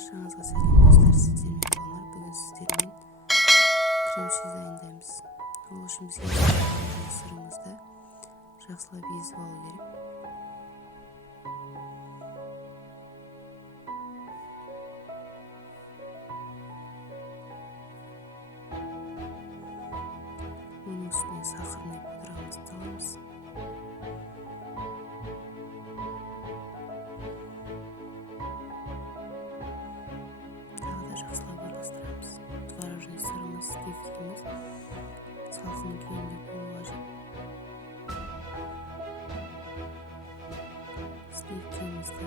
Баршаңызға сәлем достар, сіздермен балалар. Бүгін сіздермен кремші дайындаймыз. Ол үшін бізге сырымызды жақсылап езіп алу керек. Оның үстіне сахарный пудрамызды аламыз. Жақсылап араластырамыз. Творожный сырымыз, сливкіміз салқын күйінде болуы қажет. Сливкімізді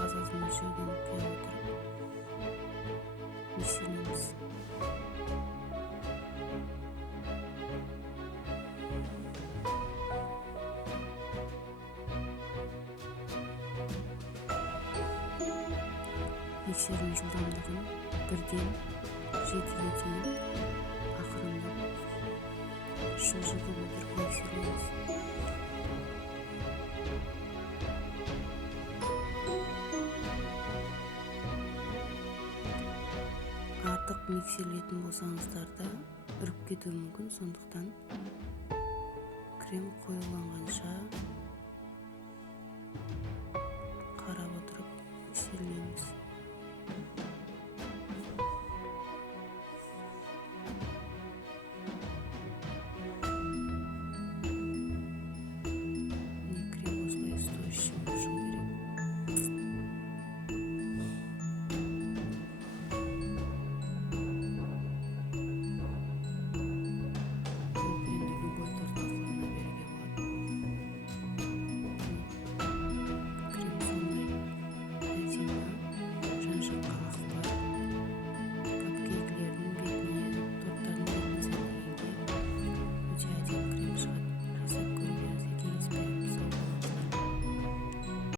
аз мөлшерден құя отырып миксерлейміз. Миксердің жылдамдығын 1-ден 7-ге дейін ақырындап жылжытып отырып миксерлейміз. Артық миксерлейтін болсаңыздар да үріп кетуі мүмкін, сондықтан крем қоюланғанша